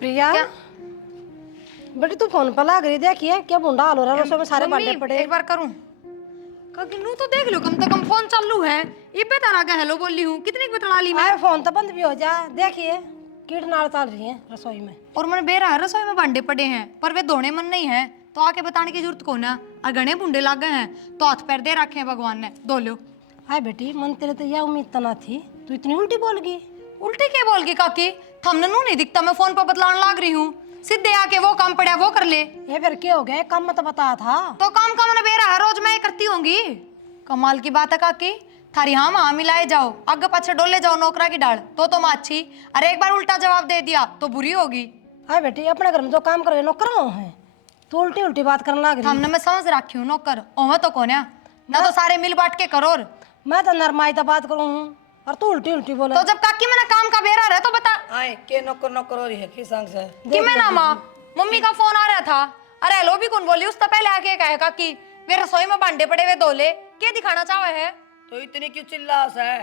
प्रिया क्या? बेटी तू फोन पर लग रही देखिए क्या बुंडा हाल हो रहा है रसोई में सारे मम्मी, भांडे पड़े। एक बार करूं काकी नू तो देख लो, कम से कम फोन चालू है। ये पे तारा का हेलो बोली हूं, कितनी बतला ली मैं। आए फोन तो बंद भी हो जा देखिए कीड़ नाड़ चल रही है रसोई में। और मैंने बेरा है रसोई में भांडे पड़े हैं पर वे धोने मन नहीं है, तो आके बताने की जरूरत कौन है। और घने बुंडे लग गए हैं तो हाथ पैर दे रखे हैं भगवान ने, धो लो। हाय बेटी मन तेरे तो यह उम्मीद तो ना थी, तू इतनी उल्टी बोल गई। उल्टी क्या बोल गई काकी? थमने नू नहीं दिखता मैं फोन पर बतलाने लाग रही हूँ। सीधे आके वो काम पड़ा वो कर ले। ये फिर क्या हो गया काम मत बता था। तो काम का मैंने बेरा है, रोज मैं ये करती होंगी। कमाल की बात है काकी, थारी हाँ माँ मिलाए जाओ, आगे पीछे डोले जाओ नौकरा की डाल तो तुम अच्छी। अरे एक बार उल्टा जवाब दे दिया तो बुरी होगी। हाय बेटी अपने घर में जो काम करे नौकर है, तू उल्टी उल्टी बात करने लग रही। हमने मैं समझ रखी हूँ नौकर ओह तो कौन है ना, तो सारे मिल बांट के करो। और मैं तो नरमाई तो बात करूँ और तू उल्टी उल्टी बोले। तो जब काकी मैंने काम का बेरा रहा तो बता आए के नौकर नौकर हो रही है किस संग से। कि मैं ना माँ मम्मी का फोन आ रहा था। अरे हेलो भी कौन बोली, उससे पहले आके कहे काकी वे रसोई में भांडे पड़े हुए धोले, क्या दिखाना चाहे है। तो इतनी क्यों चिल्लास है?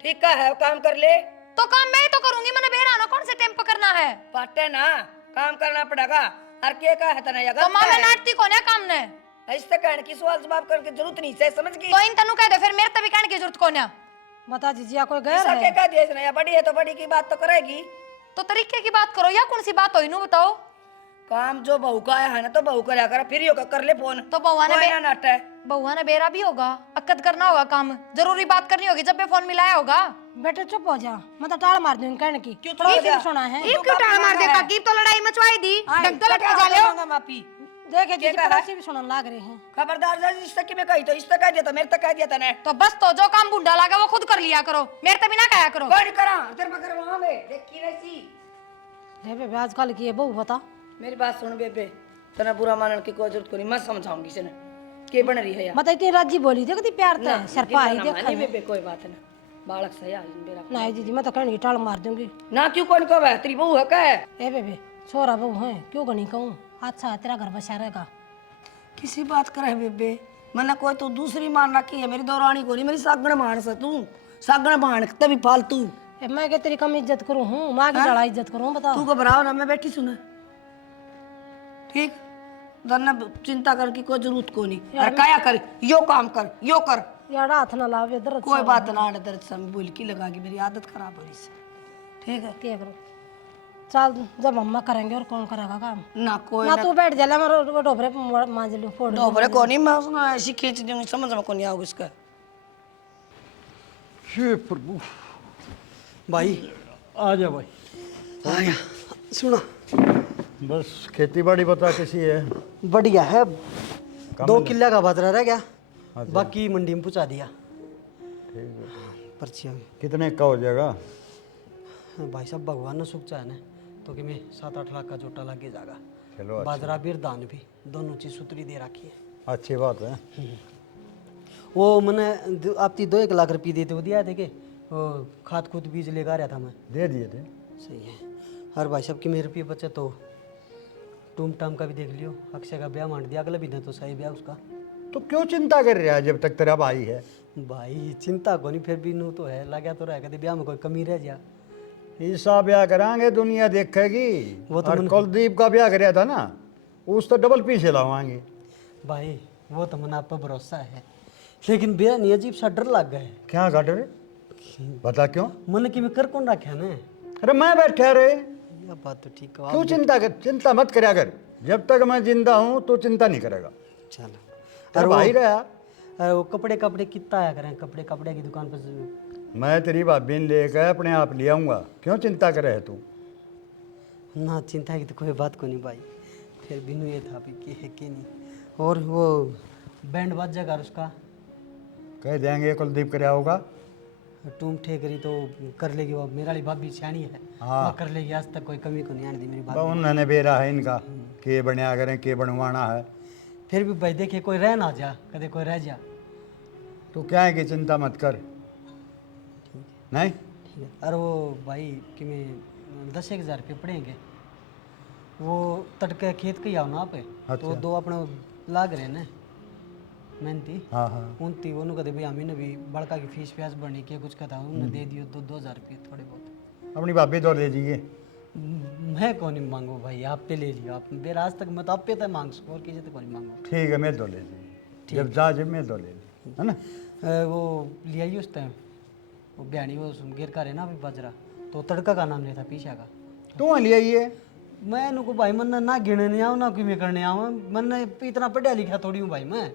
ठीक है काम कर ले। तो काम मैं ही तो करूंगी, मैंने बेरा ना कौन से टेम्प करना है। पाटे ना काम करना पड़ेगा। और के का है तना तो माँ मैं नाटती कौन है काम ने। इससे कहने की सवाल जवाब करके जरूरत नहीं है, समझ गई? तो इन तनु कह दे फिर मेरे तभी कहने की जरूरत कौन है। बता दीजिए कोई गैर इसका है। के का दिया या बड़ी है तो बड़ी की बात तो करेगी। तो तरीके की बात करो या कौन सी बात हो इनू बताओ। काम जो बहू का है ना तो बहू करा कर, फिर होकर कर ले फोन। तो बउआ ने कोई ना नाट है। बउआ ने बेरा भी होगा, अक्कद करना होगा काम, जरूरी बात करनी होगी जब भी फोन मिलाया होगा। बेटे चुप हो जा, मैं तो टाल मार दूंगी कहने की। क्यों थोड़ा चुप हो जा? सी सुना है। ये क्यों टाल मार दे काकी, तो लड़ाई मचवाई दी ढंग तो लटका जा ले। माफी देखे क्या जी कहा? पड़ोसी भी सुनने लग रहे हैं। खबरदार जा, इस तक में कही तो इस तक कह दिया था, मेरे तक कह दिया था ने। तो बस तो जो काम बुंडा लगा वो खुद कर लिया करो, मेरे तभी ना कहा करो। कौन करा तेरे मगर वहां में देखी रही। रे बेबे आजकल की है बहू बता। मेरी बात सुन बेबे, तना बुरा मानने की कोई जरूरत नहीं, मैं समझाऊंगी से के बन रही है यार। मत इतनी राजी बोली देखती प्यार तो है, सिर पाई देखा नहीं बेबे कोई बात ना, बालक सही आ मेरा। नहीं दीदी मैं तो कहने की टाल मार दूंगी। ना क्यों कौन को है तेरी बहू है का है? ए बेबे छोरा बहू है क्यों गनी कहूँ, अच्छा है तेरा घर बसा रहेगा। किसी बात करे बेबे, मैंने कोई तो दूसरी मान रखी है, मेरी दौरानी को नहीं, मेरी सागण मान से तू सागण मान तभी फालतू। ए मैं क्या तेरी कम इज्जत करूँ हूँ, माँ की बड़ा इज्जत करूँ बता। तू घबराओ ना, मैं बैठी सुना ठीक। धन्य चिंता कर की कोई जरूरत को नहीं। अरे काया कर यो काम कर यो कर, यार हाथ ना लावे दर्द कोई बात ना दर्द से बोल की लगागी, मेरी आदत खराब हो रही से। ठीक है क्या करो चल, जब मम्मा करेंगे और कौन करेगा काम। ना कोई ना तू बैठ जा ले, मैं डोबरे मांज लूं फोड़ लूं। डोबरे को नहीं, मैं उसने ऐसी खींच दूंगी, समझ में को नहीं आओगे इसका। हे प्रभु भाई आ जा भाई। आया सुना बस खेती बाड़ी बता कैसी है? बढ़िया है, कम 2 है। किले का बाजरा रह गया, अच्छा। बाकी मंडी में पहुंचा दिया ठीक है। पर्चियाँ। कितने का हो जाएगा? भाई साहब भगवान ने सुख चाहे ना तो कि मैं 7-8 लाख का जोटा लग जाएगा। चलो बाजरा भी और धान भी दोनों चीज सूत्री दे रखी है। अच्छी बात है। वो मैंने आपकी 2-1 लाख रुपये देते वो दिया थे कि वो खाद खुद बीज लेकर आ रहा था मैं। दे दिए थे। सही है। और भाई साहब की मेरे रुपये बचे तो टूम टाम का भी देख लियो, अक्षय का ब्याह मान दिया अगले महीने तो सही ब्याह उसका। तो क्यों चिंता कर रहा है जब तक तेरा भाई है? भाई चिंता को नहीं, फिर भी नू तो है लगा तो रहा कभी ब्याह में कोई कमी रह जा। ईसा ब्याह कराएंगे दुनिया देखेगी। वो तो और कुलदीप का ब्याह कराया था ना, उस तो डबल पीछे लावाएंगे। भाई वो तो मन आप पर भरोसा है, लेकिन बेरा नहीं अजीब सा डर लग गया है। क्या घट रे? बता क्यों? मन की में कर कौन रखा है ना। अरे मैं बैठा रे, यह बात तो ठीक है। क्यों चिंता कर? चिंता मत करया कर, जब तक मैं जिंदा हूँ तो चिंता नहीं करेगा। चलो तेरा भाई रहा। अरे वो कपड़े कपड़े कितना आया करें, कपड़े कपड़े की दुकान पर मैं तेरी भाभी ने लेकर अपने आप ले आऊँगा, क्यों चिंता करे है तू? ना चिंता की तो कोई बात को नहीं भाई, फिर बिनू ये था कि है कि नहीं। और वो बैंड बाज जाएगा उसका कह देंगे कुलदीप कराया होगा। टूम ठेकरी तो कर लेगी, वो मेरा वाली भाभी सियाणी है। हाँ। वो कर लेगी, आज तक कोई कमी को नहीं आने दी मेरी बा भाभी। उन्होंने बेरा है इनका के बनया करें के बनवाना है। फिर भी भाई देखे कोई रह ना जा, कदे कोई रह जा। तू क्या है कि चिंता मत कर। नहीं ठीक है। और वो भाई कि मैं 10-1 हज़ार रुपये पड़ेंगे, वो तड़के खेत के ही आओ ना आप। अच्छा। तो 2 अपने लाग रहे ना मेहनती हाँ हाँ उनती वो कदे भाई हमें भी बड़का की फीस प्यास बढ़ने की कुछ कथा उन्होंने दे दियो 2-2 हज़ार रुपये थोड़े बहुत। अपनी भाभी दौड़ दे दीजिए। मैं कौन नहीं मांगू भाई, आप पे ले लियो। आप मेरे आज तक मैं तो आप पे तो मांग सकूँ और किसी तो कौन नहीं मांगू। ठीक है, मैं दो ले ली, जब जा जब मैं दो ले ली, है ना। वो ले आइए उस टाइम, वो बयानी वो गिर कर है ना अभी बाजरा, तो तड़का का नाम लेता पीछा का। तू ले आइए। मैं नुको भाई मन ना गिरने नहीं आऊँ ना कोई मैं करने आऊँ, मन इतना पढ़ा लिखा थोड़ी हूँ भाई मैं।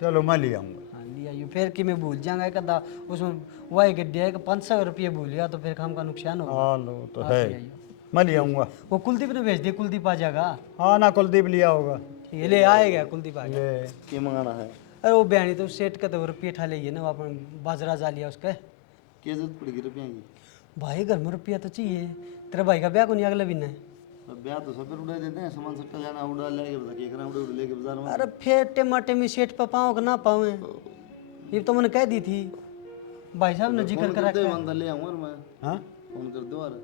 चलो मैं ले आऊँगा। हाँ ले आइए, फिर कि मैं भूल जाऊँगा एक अद्धा उसमें वही गड्ढे है कि 500 रुपये भूल गया तो फिर काम का नुकसान होगा। हाँ लो तो आप है, ले आइए। मैं ले आऊँगा। वो कुलदीप ने भेज दिया, कुलदीप आ जाएगा। हाँ ना, कुलदीप लिया होगा। ठीक है, ले आएगा कुलदीप आ गया। ले क्या मंगाना है? अरे वो बयानी तो सेठ का तो रुपये ठा ले ना, वो अपन बाजरा जा लिया उसका। क्या जरूरत पड़ेगी रुपया की? भाई घर में रुपया तो चाहिए, तेरे भाई का ब्याह को नहीं अगले महीने। अब ब्याह तो सब उड़ा देते हैं, सामान सट्टा जाना उड़ा लेके बता के करा उड़ा लेके बाजार में। अरे फिर टमाटे में सेठ पे पाऊँ कि ना पाऊँ, ये तो मैंने कह दी थी, भाई साहब ने जिक्र फोन करा कर दे, के। अंदर ले आऊंगा मैं। हाँ फोन कर दो यार।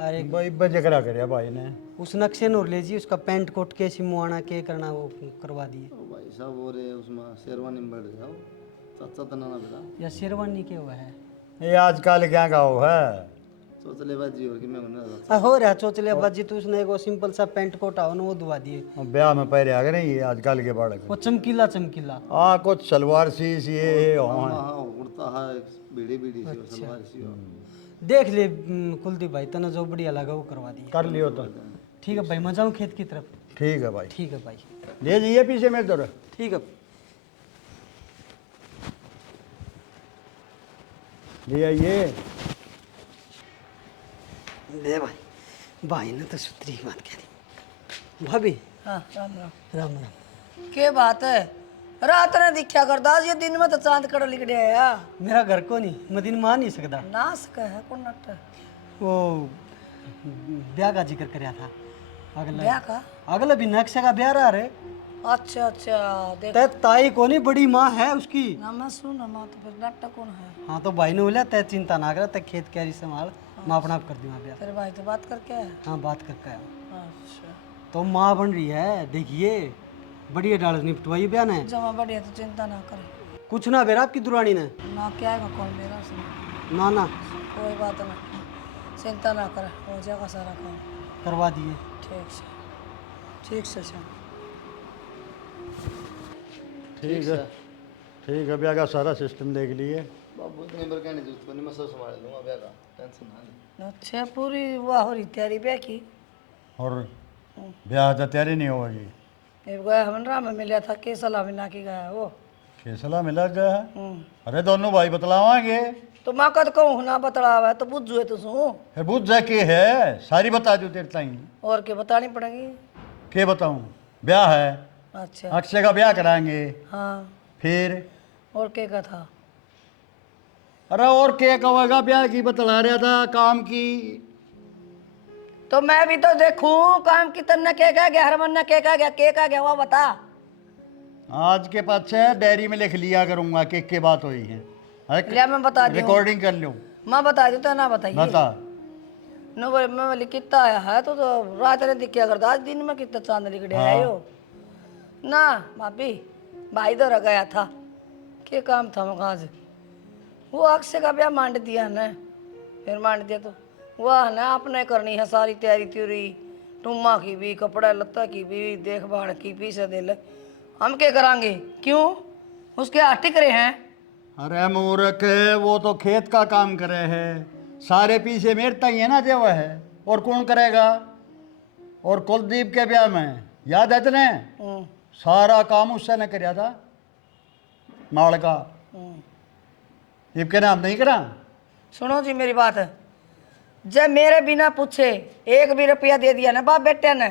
अरे भाई बजे करा कर भाई ने। उस नक्शे नूर ले जी, उसका पैंट कोट के सिमुआना के करना वो करवा दिए। ओ भाई साहब और ये उसमें शेरवानी में बैठ जाओ, चाचा तना ना बेटा। या शेरवानी के हुआ है। ये आजकल क्या गाँव है। सोच ले बाजी और कि मैं होने हो रहा चोचले बाजी, तो उसने वो सिंपल सा पैंट कोट आओ ना वो दुआ दिए। और ब्याह में पहले आ गए नहीं, ये आजकल के बालक। वो चमकीला चमकीला। हाँ कुछ सलवार सी ये हाँ हाँ। हाँ उड़ता है बीड़ी बीड़ी सी और सलवार सी हो। देख ले कुलदीप भाई, तना जो बढ़िया लगा वो करवा दिए। कर लियो तो ठीक है भाई, मैं जाऊँ खेत की तरफ। ठीक है भाई। ठीक है भाई, ले जाइए पीछे मेरे तरफ। ठीक है। ले आइए। दे भाई, भाई ने तो सुतरी बात कह दी। भाभी हाँ राम राम। राम राम। के बात है, रात ने दिखा करदास, ये दिन में तो चांद कड़ लिख दिया। मेरा घर को नहीं, मैं दिन मान नहीं सकता। नास का है कौन नट? वो ब्याह का जिक्र कराया था अगला, ब्याह का? अगला भी नक्शे का ब्याह रहा रे। अच्छा अच्छा देख तै ताई को नहीं, बड़ी माँ है उसकी। ना मैं सुन ना, तो फिर नट कौन है? हाँ तो भाई ने बोला तै चिंता ना कर, तै खेत क्यारी संभाल, मैं अपना आप कर दूंगा ब्याह। तेरे भाई तो बात करके है। हाँ बात करके आया। अच्छा तो माँ बन रही है, देखिए बढ़िया डाल निपटवाइए ब्याह ने। जमा बढ़िया तो चिंता ना करे। कुछ ना बेरा आपकी दुरानी ने। ना क्या है कौन मेरा सुन, ना ना कोई बात ना, चिंता ना करे, हो जाएगा सारा काम। करवा दिए। ठीक से चल। ठीक है ब्याह का सारा सिस्टम देख लिए। बाबू इतने बार कहने जरूरत को नहीं, मैं सब संभाल लूंगा ब्याह का, टेंशन ना ले। अच्छा पूरी वाह हो रही तैयारी ब्याह की। और ब्याह तो तैयारी नहीं होगी। एक गया हमरा में मिला था, के सलाह मिला के गया वो। फैसला मिला गया है। अरे दोनों भाई बतलावांगे। तो मैं कद कहूँ ना बतलावा है तो बुझ जुए तो सू, फिर बुझ जा के है सारी बता दो तेरे ताई। और के बतानी पड़ेगी। के बताऊं, ब्याह है, अच्छा अक्षय का ब्याह कराएंगे। हाँ, फिर और के का था? अरे और क्या कहेगा, ब्याह की बतला रहा था, काम की। तो मैं भी तो देखूं काम की, तन्ने के कह गया, हरमन ने के कह गया, के कह गया वो बता। आज के पाछे डायरी में लिख लिया करूंगा कि बात हुई है। लिया मैं बता दी, रिकॉर्डिंग कर लो। मैं बता दी तो ना बताइए। बता। नो भाई मैं बोली कितना आया है, तो रात ने दिखा करता, आज दिन में कितना चांद लिख दिया है यो। ना भाभी, भाई तो रह गया था, के काम था मकाज, वो अक्षय का ब्याह मांड दिया ना, फिर मांड दिया तो वह ना आपने करनी है सारी तैयारी त्यूरी, टुम्मा की भी, कपड़ा लत्ता की भी, देखभाल की भी, से दिल हम क्या करांगे? क्यों उसके हाथ टिक रहे हैं? अरे मूर्ख, वो तो खेत का काम करे है, सारे पीछे मेरे ताई है ना देवा है, और कौन करेगा? और कुलदीप के ब्याह में याद है तुने, सारा काम उससे ने कराया था, माल का। दीप के नाम नहीं करा। सुनो जी मेरी बात, जब मेरे बिना पूछे एक भी रुपया दे दिया ना बाप बेटे ने,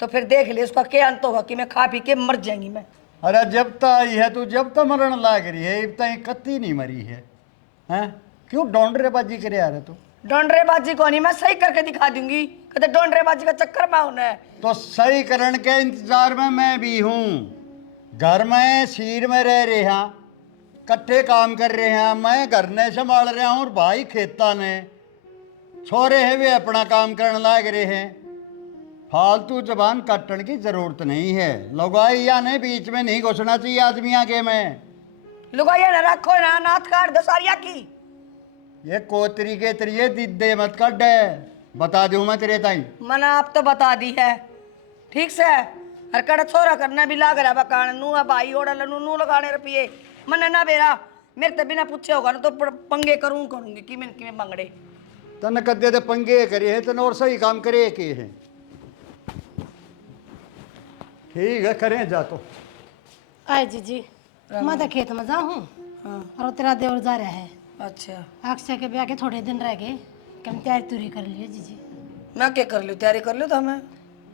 तो फिर देख ले उसका क्या अंत होगा कि मैं खा पी के मर जाएंगी मैं। अरे जब तक आई है तू, जब तक मरण लाग रही है, अब तक कत्ती नहीं मरी है। हैं क्यों डोंडरेबाजी करे आ रहे तू? डोंडरेबाजी को नहीं, मैं सही करके दिखा दूंगी। कहते डोंडरेबाजी का चक्कर में होना है। तो सही करण के इंतजार में मैं भी हूँ। घर में सीर में रह रहे हैं, कट्ठे काम कर रहे हैं, मैं घर ने संभाल रहा हूँ और भाई खेता ने, छोरे है वे अपना काम करने लाग रहे हैं। फालतू जबान काटने की जरूरत नहीं है। लुगाई या ने बीच में नहीं घुसना चाहिए आदमी आगे में। लुगाइया ना रखो ना, नाथ काट दसारिया की। ये कोतरी के तरिए दिद्दे मत कट, बता दूं मैं तेरे ताई। मैंने आप तो बता दी है ठीक से। हर कड़ा छोरा करना भी लाग रहा बकान नू भाई ओड़ा लनू नू लगाने रुपये मैंने ना बेरा मेरे ते बिना पूछे होगा ना तो पंगे करूंगी कि मैं मंगड़े तन कदे ते पंगे करे है तन और सही काम करे के है। ठीक है करें जा तो। आए जीजी मैं तो खेत में जाऊँ और तेरा देवर जा रहा है। अच्छा अक्षय के ब्याह के थोड़े दिन रह गए कि हम तैयारी तुरी कर लिए जीजी। मैं क्या कर लूँ तैयारी कर लूँ तो मैं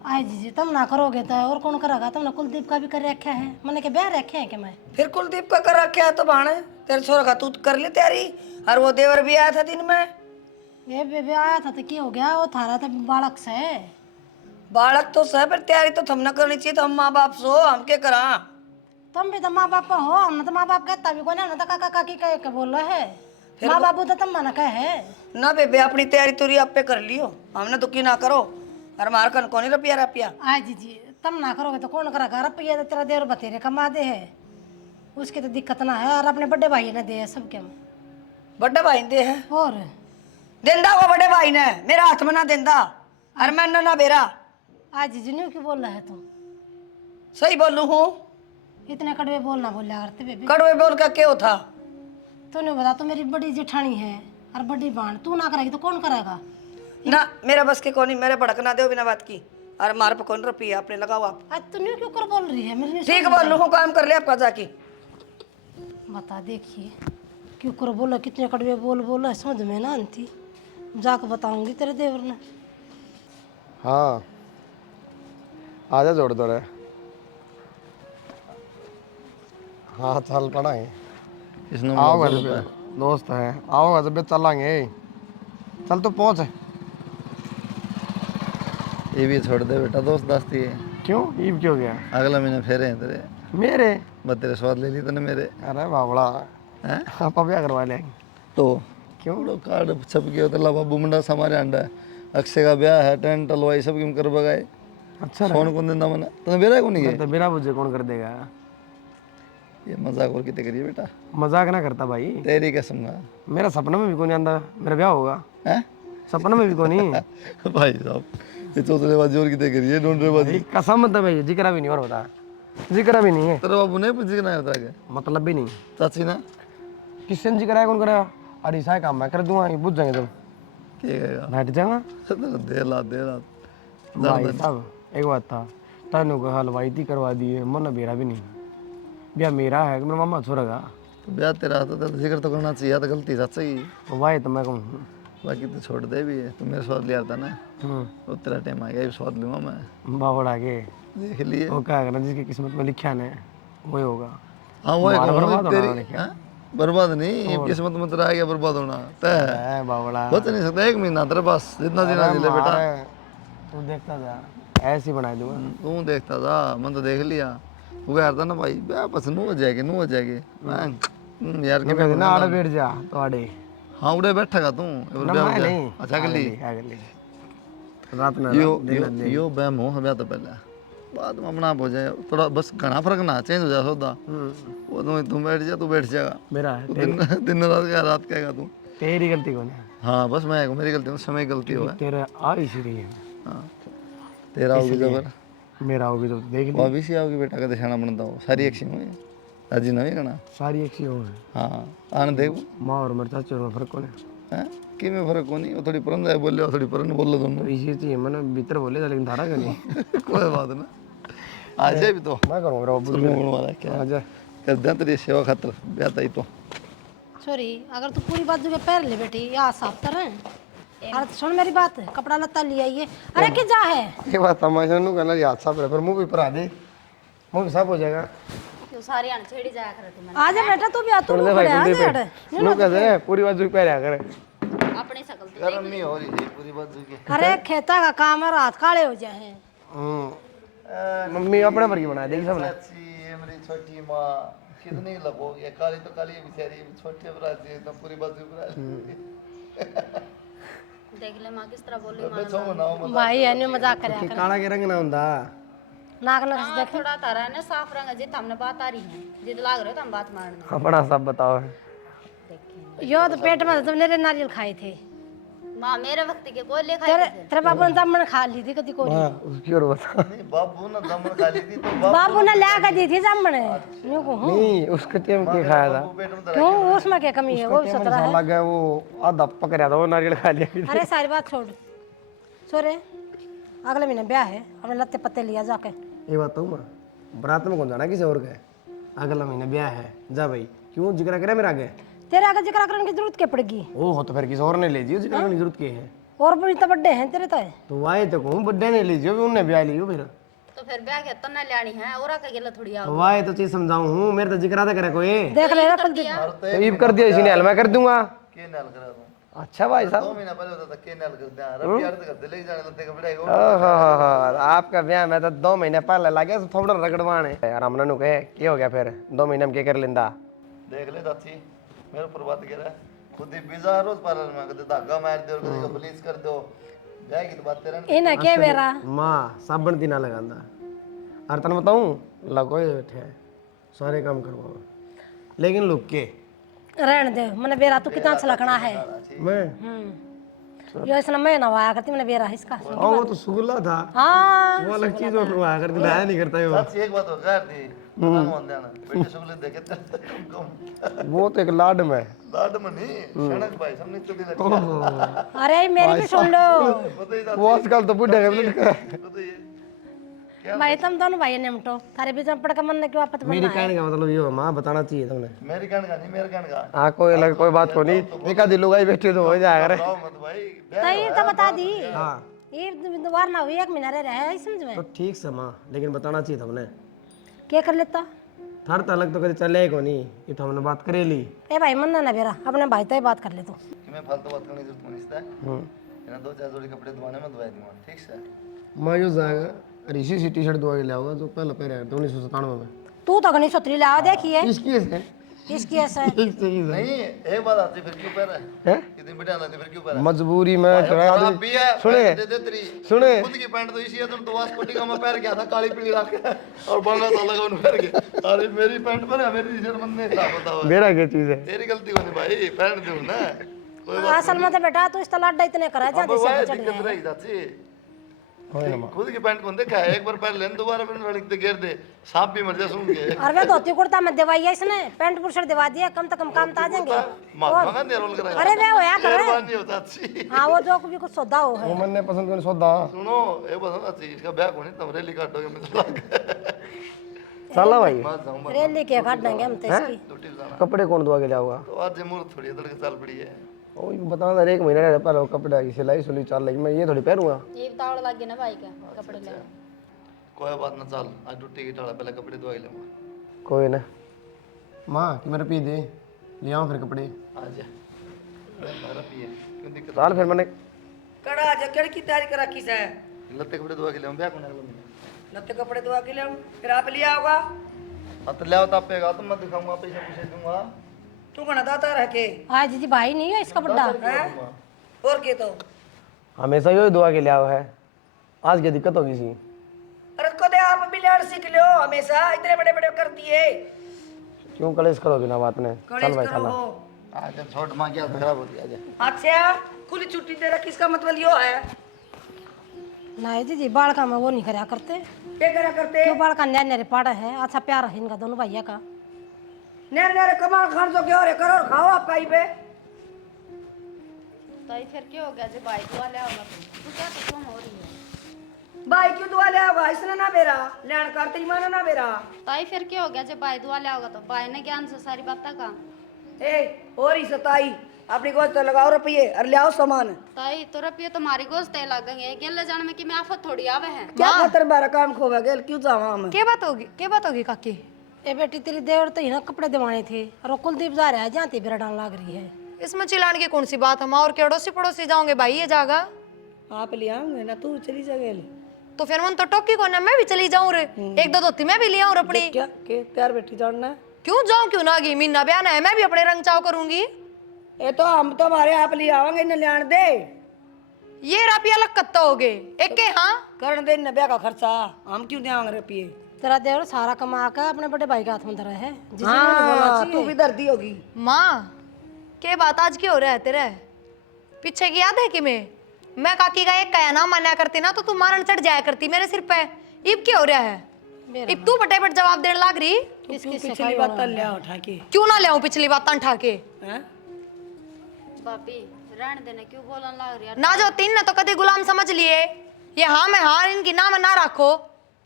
आए जीजी तुम ना करोगे तो और कौन करेगा। तुमने कुलदीप का भी कर रखा है मैंने के ब्याह रखे हैं कि मैं। फिर कुलदीप का कर रखा है तो भाणे तेरे छोरा का तू कर ले तैयारी। और वो देवर भी आया था दिन में ये बेबे आया था तो क्या हो गया वो थारा तो बालक से बालक तो सह पर तैयारी तो थमना करनी चाहिए तो हम माँ बाप सो हम क्या करा। तुम भी तो माँ बाप हो हमने तो माँ बाप कहता भी कोई ना तो काका काकी कह के बोल रहे है माँ बाबू तो तुम मना कहे है ना बेबे अपनी तैयारी तुरी आप पे कर लियो हमने तो की ना करो और मार कन कौन रुपया आए जीजी तुम ना करोगे तो कौन करेगा। रुपया तो तेरा देवर बतेरे कमा दे है उसकी तो दिक्कत ना है और अपने बड़े भाई ने दे है सबके में। बड़े भाई दे है और देंदा वो बड़े भाई ने मेरा हाथ में ना देंदा और मैं ना बेरा। आज जीजी न्यू क्यों बोल रहा है तुम। सही बोलू हूँ इतने कड़वे बोलना बोलिया करते बेबी। कड़वे बोल का क्यों था तूने बता तू मेरी बड़ी जेठानी है और बड़ी बहन तू ना करेगी तो कौन करेगा। ना मेरा बस के कोनी मेरे भड़कना दो बिना बात की और मार पे कौन रुपया आपने लगाओ आप। आज तू न्यू क्यों कर बोल रही है मेरी ठीक बोलू हूँ काम कर ले आपका जाके। बता देखिए क्यों कर बोला कितने कड़वे बोल बोला समझ में ना आती जाकर बताऊंगी तेरे देवर ने। हाँ आजा जोड़ दो रे। हाँ चल पढ़ाएंगे इसने आओगा जब दोस्त है आओगा जब चलेंगे चल तो पहुँच। ये भी छोड़ दे बेटा दोस्त दास्ती है। क्यों ईब क्यों गया अगला महीने फेरे हैं तेरे मेरे। मैं तेरे स्वाद ले ली तूने मेरे अरे बाबड़ा हैं आप क्या करवा लेंगे। तो क्यों बड़ो कार्ड छप गया तो लावा बुमड़ा हमारे अंडा है अक्षय का ब्याह है टेंट हलवाई सब क्यों कर बगाए अच्छा कौन कौन देना मना तूने बेरा को नहीं तो बिना बुझे कौन कर देगा। ये मजाक और कितने करिए बेटा मजाक ना करता भाई तेरी कसम का मेरा सपना में भी कोई नहीं आंदा मेरा ब्याह होगा हैं सपना में भी कोई नहीं। भाई साहब ये चौधरेबाजी और कितने करिए ढूंढरेबाजी कसम मतलब भाई जिक्र भी नहीं और बता जिक्र भी नहीं है तेरे बाबू ने पूछ ना होता क्या मतलब भी नहीं। चाची ना किससे जिक्र है कौन करेगा अरे ऐसा काम मैं कर दूंगा बुझ जाएंगे तुम क्या कहेगा बैठ जाएगा। दे ला भाई साहब एक बात था तनु को हलवाई थी करवा दिए मन मेरा भी नहीं ब्याह मेरा है कि मेरा मामा छोरा का तो ब्याह तेरा तो जिक्र तो करना चाहिए तो गलती सच ही तो भाई तो मैं कहूँ बाकी तो छोड़ दे भी है तो मेरे स्वाद लिया था ना तो तेरा टाइम आ गया स्वाद लूंगा मैं बावड़ा के देख लिए वो क्या करना जिसकी किस्मत में लिखा है वही होगा। हाँ वो हमारा बर्बाद होना तेरी हाँ? बर्बाद नहीं किस्मत में तेरा आ गया बर्बाद होना तय बावड़ा बच नहीं सकता 1 महीना तेरे पास जितना दिन जिले बेटा तू देखता जा ऐसे ही बना दूंगा। तू देखता था मैं तो देख लिया वो कह रहा था ना भाई ब्याह बस नू हो जाएगी यार मैं कहते ना आड़े बैठ जा तो आड़े हाँ उड़े बैठेगा तू नहीं अच्छा अगली रात में यो बैम हो ब्याह तो पहले बाद में अपना आप हो जाए थोड़ा बस घना फर्क ना चेंज हो जाए सौदा वो तुम बैठ जा तू बैठ जाएगा मेरा है दिन रात कहेगा तू तेरी गलती कौन है। हाँ बस मैं मेरी गलती समय गलती हुआ तेरा आ इसी है हाँ तेरा होगी जबर मेरा होगी तो देख वो भी सी आओगी बेटा का दिखाना बनता हो सारी एक्शन हुई राजी नहीं करना सारी एक सी हो है। हाँ आने देख माँ और मेरे चाचे में फर्क कौन है कि में फर्क को नहीं वो थोड़ी पुरन जाए बोले थोड़ी पुरन बोल दोनों तो इसी चीज मैंने भीतर बोले था लेकिन धारा क्यों नहीं। कोई बात ना आ जाए भी तो मैं करूँगा वाला क्या आजा कर दे तेरी सेवा खातर ब्याह ही तो सॉरी अगर तू पूरी बात जो पैर ले बेटी या साफ कर अरे सुन मेरी बात कपड़ा लत्ता ले आइए। अरे कि जा है ये बात तमाशा नु कहना याद साफ रहे पर मुंह भी पर आ दे मुंह भी साफ हो जाएगा। सारी अनछेड़ी जाया करे तू मैंने आजा बेटा तू भी आ तू दे भाई कुलदीप नु कहते हैं पूरी बात जो पहले करे अपनी शकल तो गर्म नहीं हो रही थी पूरी बात जो की अरे खेता का काम है रात काले हो जाए हैं। मम्मी अपने पर की बना देगी सबने। चाची ये मेरी छोटी माँ कितनी लगोगी काली तो काली है बेचारी छोटी बराती तो पूरी बात जो बरा देख ले मां किस तरह बोली मैं छो बनाओ भाई एने मजाक करे काला के रंग ना हुंदा नाक नक्स हां थोड़ा तारा ने साफ रंग जित हमने बात आ रही है जित लाग रहे हो तो हम बात मारने अपना सब बताओ। यो तो पेट में तो मेरे नारियल खाए थे माँ मेरे वक्त के कोई लेखा तेरे तेरे बाबू ने जामन खा ली थी कदी कोई हाँ उसकी और बता। नहीं बाबू ने दमन खा ली थी तो बाबू ने ला कर दी थी जामन यूं कहूं नहीं उसके टाइम के खाया था। बाबू पेट में दर्द क्यों उसमें क्या कमी है वो भी टाइम सतरा है। लग गया वो आधा पक रहा था वो नारियल खा लिया। अरे सारी बात छोड़ सोरे अगले महीने ब्याह है अपने लत्ते पत्ते लिया जाके। ये बात तो माँ बारात में कौन जाना किसी और का अगला महीने ब्याह है जा भाई क्यों जिक्र करे मेरा आगे तेरे आगे जिक्र करने की जरूरत क्या पड़ेगी। ओ हो तो फिर किसी और ने ले जियो जिक्र करने की जरूरत क्या है। और भी तो बड्डे हैं तेरे तो है। तो वाए तो कहूँ बड्डे ने ले जियो उनने ब्याह लियो फिर तो फिर ब्याह के तो ना लानी है और का गेला थोड़ी आओ। तो वाए तो चीज समझाऊं हूँ मेरे तो जिक्र आता करे कोई देख लेना कल दिन तो ईब कर दिया इसी ने हल मैं कर दूंगा। के नाल करा दूं अच्छा भाई 2 साहब महीना पहले होता था के नाल कर दिया रब यार तो करते ले जाने लगते कपड़े को ओहो आपका ब्याह मैं तो 2 महीने पहले लागे थोड़ा रगड़वान है यार हमने नु कहे क्या हो गया फिर 2 महीने में क्या कर लेंदा। देख ले चाची मेरे ऊपर बात कह रहा है खुद ही बिजा रोज पार्लर में कदे धागा मार दो कदे पुलिस कर दो ब्याह की तो बात तेरा इन्हें क्या मेरा माँ साबन दी ना लगांदा और तन बताऊं लगो ये बैठे हैं सारे काम करवाओ लेकिन लोग के रहने दे मैंने बेरा तू कितना अच्छा लगना है। मैं यो इसने मैं नवाया करती मैंने बेरा इसका। वो तो सुगला था हाँ वो अलग चीज और हुआ करती मैं नहीं करता वो चाची एक बात और कर दी ना मान देना बेटे शुगले देखे कम वो तो एक लाड में लाड में नहीं शनक भाई हमने तो भी लगता अरे मेरी भी सुन लो पता ही था वो आजकल तो बुढ़े पता ही भाई तुम दोनों भाई निमटो थारे बीच में पड़ के मन ने क्यों आपत मेरी कहने का मतलब ये हो माँ बताना चाहिए तुमने मेरी कहने का नहीं मेरे कहने का हाँ कोई अलग कोई बात को नहीं देखा दिल लुगाई बैठे तो हो जाएगा रे बताओ मत भाई तो ये तो बता दी हाँ ये दोबारा ना हुई 1 महीना रहे समझ में तो ठीक से माँ लेकिन बताना चाहिए तुमने क्या कर लेता। थर तो अलग तो कभी चले को नहीं ये तो हमने बात करे ली। ए भाई मन ना बेरा अपने भाई तो ही बात कर ले तू। कि मैं फालतू बात करने की जरूरत नहीं है ना 2-4 जोड़ी कपड़े धोने में धोए दूंगा ठीक से मैं जो जाएगा ऋषि सी टी शर्ट धोआ के ले आऊंगा जो पहले पहले 1997 में तू तो गणी सतरी ला देखिए इसकी है इसकी ऐसा नहीं एक बात आती फिर क्यों पहन रहा है हैं? कितनी बिटा आती फिर क्यों पहन रहा है मजबूरी में खराब भी है सुने दे दे तेरी सुने खुद की पैंट तो इसी है तुम तो वास्कोटी का मैं पहन गया था काली पीली रख के और बंगा सा लगा उन्हें पहन के अरे मेरी पैंट पर है मेरी टी-शर्ट मन ने खराब होता हुआ मेरा क्या चीज है तेरी गलती होनी भाई पहन दूं ना कोई असल में तो बेटा तू इस लाडा इतने करा जा अब जैसे वह चढ़ दिक्कत गया रही चाची होए ना माँ। खुद की पैंट कौन देखा है एक बार पहन लेन दोबारा पैंट वाली ते गिर दे सांप भी मर जा सुन के और वे धोती कुर्ता में दिवाई है इसने पैंट बुशर्ट दिवा दिया कम से कम काम तो आ जाएंगे। महात्मा गांधी रोल कराया अरे वे होया करे मेहरबान नहीं होता अच्छी हाँ वो जो भी कुछ सौदा हो है वो मन ने पसंद करने सौदा सुनो एक बात ना अच्छी इसका ब्याह कोनी तुम रैली काटोगे मैं तो चला भाई मत जाऊं रैली के काट देंगे हम तो इसकी। टूटी जाना कपड़े कौन धोआ के लाऊंगा तो आज मुहूर्त थोड़ी तड़के चाल पड़ी है ओ ये बताना था 1 महीना रह पर कपड़ा की सिलाई सुली चल रही मैं ये थोड़ी पहनूंगा ये तावड़ लग गया ना भाई का कपड़े ले कोई बात ना चल आज टूटी की टाला पहले कपड़े धोई लूंगा कोई ना माँ कि मेरे पी दे ले आऊँ फिर कपड़े आज मेरा पिए क्यों दिक्कत साल फिर मैंने कड़ा जकड़ की तैयारी कर रखी है लत्ते कपड़े धोआ के ले ब्याह कोने अगले महीने लत्ते कपड़े धोआ के ले फिर आप लिया होगा अब तो ले आओ तापेगा तो मैं दिखाऊंगा पैसे पूछे दूंगा तू कना दाता रह के आज जी भाई नहीं है इसका बड्डा और के तो हमेशा ही दुआ के ले आओ है आज क्या दिक्कत होगी सी अरे कदे आप भी लड़ सीख लो हमेशा इतने बड़े बड़े कर दिए क्यों कलेश करोगे ना बात ने चल कलेश भाई करो चला हो आज छोट मां क्या खराब होती है आज अच्छा खुली छुट्टी दे रखी इसका मतलब यो है नहीं जी बाल का में वो नहीं करा करते क्या करा करते क्यों बाल का न्याय न्यारे पाड़ा है अच्छा प्यार है इनका दोनों भैया का। नेरे नेरे कमाल खान जो क्यों रे करो और खाओ आप कहीं पे तो ये फिर क्या हो गया जब भाई दुआ ले आओगा तू क्या तो कौन हो रही है भाई क्यों दुआ ले आवा इसने ना बेरा लैंड करते ही मानो ना बेरा तो ये फिर क्या हो गया जब भाई दुआ ले आओगा तो भाई ने ज्ञान से सारी बातें का ए और ही सताई अपनी गोश्त लगाओ रुपये और ले आओ सामान ताई तो रुपये तुम्हारी गोश्त तय लगेंगे गेले जाने में कि मैं आफत थोड़ी आवे है क्या खातर बारा काम खोवा गेल क्यों जावा हम क्या बात होगी काकी। ए बेटी तेरी देवर तो ही ना कपड़े दिवाने थे और वो कुलदीप जा रहा है जहाँ तेरा डाल लाग रही है। इसमें चिल्लाने की कौन सी बात हम और के अड़ोसी पड़ोसी जाओगे भाई ये जागा आप ले आऊंगे ना तू चली जा गेल तो फिर मन तो टोकी को ना मैं भी चली जाऊं रे 1-2 धोती मैं भी ले आऊं अपनी क्या के तैयार बैठी जानना क्यों जाऊं क्यों ना गी मीना बयाना है मैं भी अपने रंग चाव करूंगी। ये तो हम तो हमारे आप ले आवांगे इन्हें लेन दे ये रापिया अलग कत्ता हो गए एक के हाँ करण दे नब्या का खर्चा हम क्यों देंगे रुपये तेरा देवर सारा कमा कर अपने बड़े भाई के हाथ में धरा है जिसे हाँ तू भी दर्दी होगी माँ के बात आज की हो रहा है तेरे पीछे की याद है कि मैं काकी का एक कया ना मान्या करती ना तो तू मारन चढ़ जाया करती मेरे सिर पे। इब क्या हो रहा है? इब तू बटे जवाब देने लाग रही। किसकी पिछली बात लिया उठा के क्यों ना ले पिछली बात उठा के? हैं? भाभी रहने देने क्यों बोलन लाग रही है? ना जो तीन ने तो कभी गुलाम समझ लिए। ये हाँ मैं हाँ इनकी नाम ना रखो।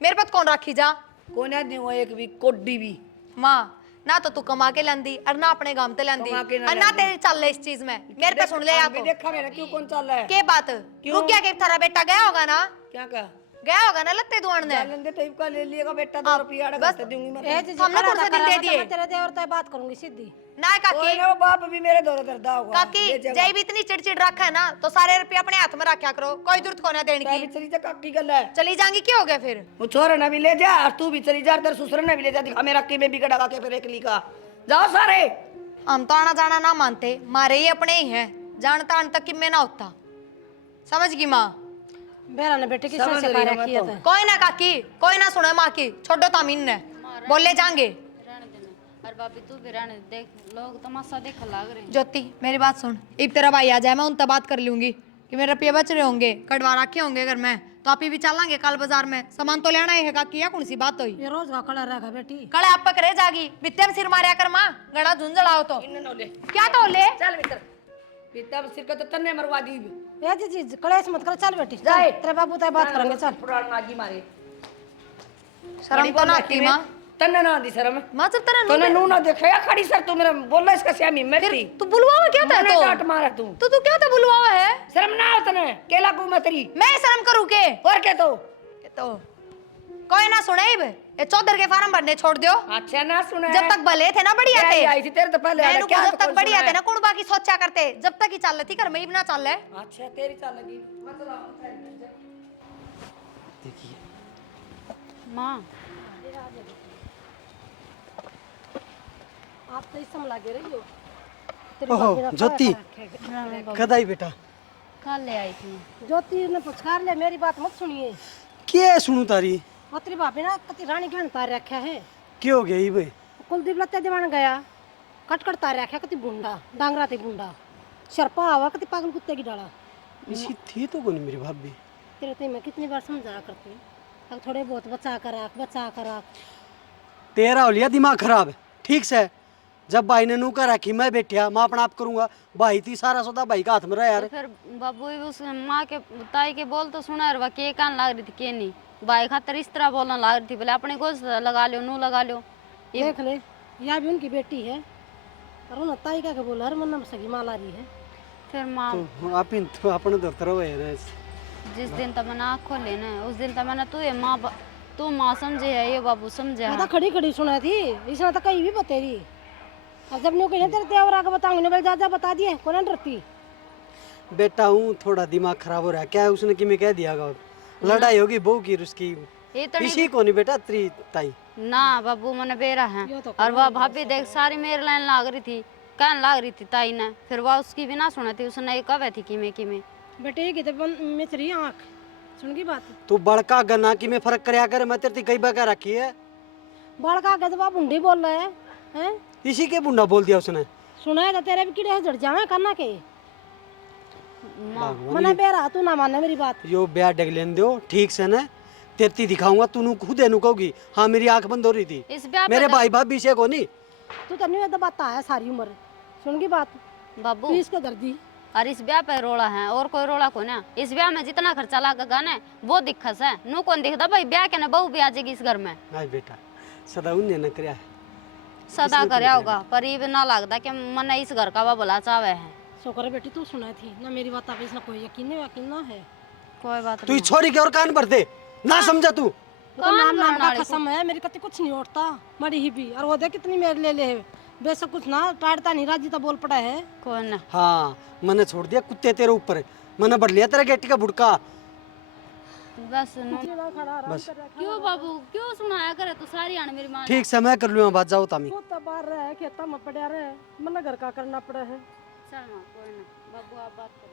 मेरे पास कौन राखी जा? कौन है दी वो एक भी कोड्डी भी माँ ना तो तू कमा के लेंदी और ना अपने गांव ते लेंदी कमा के ना और ना लेंदी। तेरी चल ले इस चीज में। मेरे पे सुन ले या भी तो देखा मेरा क्यों कौन चल रहा है के बात रुक गया कि थारा बेटा गया होगा ना? क्या कहा गया होगा ना लत्ते दुआन ने। जालन दे तो ले लिएगा बेटा 2 रुपया अड़गा बस। दूंगी मैं ए जीजी हमने करा कौन सा दिन करा, दे मैं दिए? तेरे देवर से बात करूंगी सीधी। ना काकी कोई ना वो बाप भी मेरे दौर दर्दा होगा काकी जय भी इतनी चिड़चिड़ रखा है ना तो सारे रुपये अपने हाथ में रखा करो। कोई जरूरत को ना देने की। चली जा काकी गल है चली जाएंगी क्या हो गया फिर? वो छोरा ना भी ले जा और तू भी चली जा तेरे ससुर ने भी ले जा दिखा मेरा की में बिगड़ा के फिर एकली का जाओ सारे। हम तो आना जाना ना मानते मारे ही अपने ही हैं जानता अन तक कि मैं ना होता। समझ गई माँ? बेरा ने बेटे की समझ से रही पा हूँ रखी मैं है तो। कोई ना काकी कोई ना सुने माँ की छोड़ो तामीन ने बोले जाएंगे। रहने देने। और भाभी तू भी रहने दे, देख लोग तमाशा देख लाग रहे हैं। ज्योति मेरी बात सुन। इब तेरा भाई आ जाए मैं उनसे बात कर लूंगी कि मेरे रुपये बच रहे होंगे कड़वा रखे होंगे अगर मैं तो आप ही भी चलेंगे कल बाजार में सामान तो लेना ही है काकी या कौन सी बात हुई? ये रोज का कड़ा रहेगा बेटी। कड़े आप पकड़े जागी बित्ते में सिर मारिया कर माँ गड़ा झुंझलाओ तो इन नो ले क्या तो ले चल भीतर पिता सिर का तो तन्ने मरवा दी ए जीजी कलेश मत कर चल बेटी जाए। तेरे बाबू ते बात करेंगे चल। पुराण नागी मारे शर्म तो ना आती माँ। तन्ने ना दी शर्म माँ जब तेरा तूने नू ना देखा या खड़ी सर तू मेरा बोला इसका श्यामी मरती तू बुलवावा क्या था मैंने तो? डांट मारा तू तू क्या था बुलवावा है? शर्म ना आओ तने केला को मैं तेरी मैं शर्म करूँ के? और क्या तो कोई ना सुने इब ये चौधर के फार्म भरने छोड़ दियो। अच्छा ना सुना जब तक भले थे ना बढ़िया थे आई थी तेरे तो पहले मैंने आड़ा, क्या जब तो तक कौन बढ़िया सुना थे ना कौन बाकी सोचा करते जब तक ही चल रही थी घर में ही ना चल रहे। अच्छा तेरी चाल लगी मतलब देखिए माँ आप तो इस समय लगे रही हो। तेरी ओहो बात मेरा ज्योति खड़ा कदाई बेटा कल ले आई थी। ज्योति ने पुचकार ले मेरी बात मत सुनिए। क्या सुनू तारी और तेरी भाभी ना कति रानी घन तार रखा है। क्या हो गया भाई? कुलदीप लत्ते दीवान गया कट तार रखा कति बुंडा डांगरा ते बुंडा शर्पा आवा कति पागल कुत्ते की डाला। इसी थी तो कौन मेरी भाभी? तेरे ते मैं कितनी बार समझाया करती हूँ अब थोड़े बहुत बचा कर रख। तेरा हो लिया दिमाग खराब ठीक से। जब भाई ने नू कर रखी मैं बैठा मैं अपना आप करूंगा भाई थी सारा सौदा भाई का हाथ में रहा यार। तो फिर बाबू भी उस माँ के ताई के बोल तो सुना रहा के कान लाग रही थी के नहीं भाई खातर इस तरह बोलना लाग रही थी बोले अपने को लगा लो नू लगा लो। देख ले यह भी उनकी बेटी है और उन्हें ताई का बोला हर मन सगी माला रही है। फिर माँ तो आप इन तो अपने दफ्तर हो यार। जिस दिन तक मैंने आँख खोले ना उस दिन तक मैंने तू माँ समझे है ये बाबू समझे मैं तो खड़ी खड़ी सुना थी इसने तो कहीं भी बतेरी। अब जब न्यू कहीं तेरे तेवर आके बताऊंगी ना जा बता दिए कौन डरती। बेटा हूँ थोड़ा दिमाग खराब हो रहा है। क्या है उसने कि मैं कह दिया लड़ाई होगी बहू की उसकी ये तो इसी को नहीं बेटा त्री ताई ना बाबू मैंने बेरा है यो तो और वह भाभी देख सारी मेरी लाइन लाग रही थी कहने लाग रही थी ताई ने फिर वह उसकी भी ना सुना थी उसने ये कवे थी कि बेटे की तो मिचरी आँख सुन की बात तू बड़का गन्ना की में फर्क करया कर। मैं तेरी कई बका रखी है बड़का गजबा बुंडी बोल रहे हैं इसी के बुंडा बोल दिया उसने। सुना है तो तेरे भी कीड़े जड़ जावे करना के भगवान मने बेरा तू ना माने मेरी बात। यो ब्याह डग लेन दो ठीक से न तेरती दिखाऊंगा तू खुद एनु कहोगी हाँ मेरी आंख बंद हो रही थी इस ब्याह मेरे भाई भाभी से को नहीं। तू तो नहीं दबाता है सारी उम्र सुन की बात बाबू तू इसके दर्दी और इस ब्याह पे रोड़ा है और कोई रोड़ा को ना इस ब्याह में जितना खर्चा लागेगा ना वो दिक्कत है नू कौन दिखता भाई ब्याह के ना बहू भी आ जाएगी इस घर में। हाय बेटा सदा उन्हें न करया है सदा करया होगा पर ये ना लगता कि मन इस घर का भला चावे है। शुक्र बेटी तू सुनाई थी ना मेरी बात आप इसमें कोई यकीन ना है। कोई बात तू नहीं इस छोरी के और कान भर दे ना समझा तू। वो तो नाम नाम का कसम है मेरी कति कुछ नहीं उठता मरी ही भी और वो देख कितनी मेरे ले है बेशक कुछ ना टाड़ता नहीं राजी तो बोल पड़ा है। कौन ना हाँ मैंने छोड़ दिया कुत्ते तेरे ऊपर मैंने बढ़ लिया तेरा गेटी का बुड़का। बस बस क्यों बाबू क्यों सुनाया करे तू सारी आने मेरी माँ ने। ठीक से मैं कर लूँगा बात जाओ तामी। वो तो बाहर रहे खेता में पड़ा रहे मन घर का करना पड़ा है। चल माँ कोई ना बाबू आप बात कर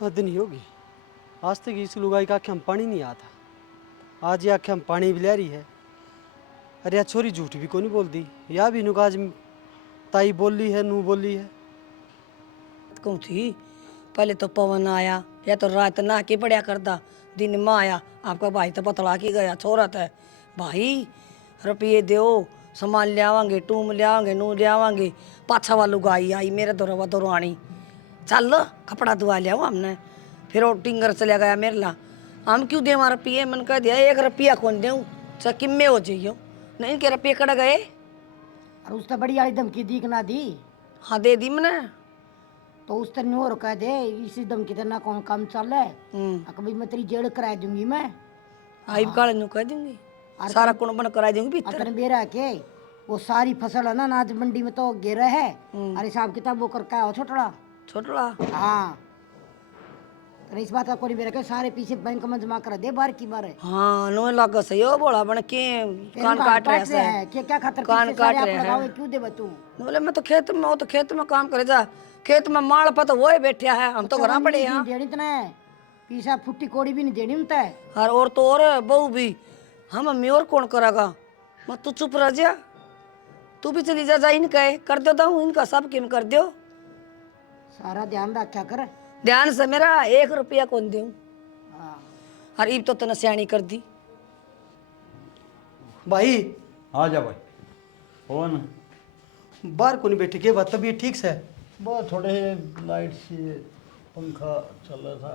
लो। हद नहीं होगी आज तक इस लुगाई का आँखें में पानी नहीं आता आज ये आँखें में पानी भी ले रही है। अरे यार छोरी झूठ भी को नहीं बोलती या भी नुका आज ताई बोली है नू बोली है। कहूँ थी पहले तो पवन आया या तो रात ना के पड़िया करता, दिन में आया आपका भाई तो पतला की गया छोरा था। भाई रुपये दो सामान लियावांगे, टूम लियावांगे, नू लियावांगे। पाछा वालू गाई आई मेरे दौरा दौरानी, चल कपड़ा धुआ लिया हमने। फिर वो टिंगर चला गया मेरे ला, हम क्यों दे रुपये? मन कह दिया 1 रुपया कौन दूँ, चाहे किम्मे हो जाइयो, नहीं के रुपये कड़ गए। और उसने बड़ी वाली धमकी दी कि ना दी? हाँ दे दी मैंने। तो उस तरह और कह दे इसी धमकी से ना कौन काम चल है, कभी मैं तेरी जेल करा दूंगी मैं। आई काले नु कह दूंगी, सारा कुण बन करा दूंगी भीतर। अपन बेरा के वो सारी फसल है ना अनाज मंडी में तो गिरा है, अरे हिसाब किताब वो करके आओ छोटड़ा छोटड़ा। हाँ तो इस बात का कोई बेरा के सारे पीछे बैंक में जमा कर दे बार की बार। हाँ नो लग सही हो बोला बन के कान काट रहे हैं क्या क्या खातर कान काट रहे हैं। क्यों दे बतू? बोले मैं तो खेत में, वो तो खेत में काम करे जा, खेत में माल पर तो वो ही बैठे है, हम तो घर पड़े हैं। देनी इतना है पीसा फुट्टी कोड़ी भी नहीं देनी उनता है। और तो और बहू भी हम मम्मी और कौन करेगा। मत तू चुप रह जा, तू भी चली जा इनका कर दो दाऊ, इनका सब किम कर दो। सारा ध्यान रखा कर। ध्यान से मेरा 1 रुपया कौन दूं। और ईब तो तने सियानी कर दी। भाई आ जा भाई। कौन? बाहर को नहीं बैठे के बात? तबीयत ठीक से? वो थोड़े लाइट से पंखा चल रहा था।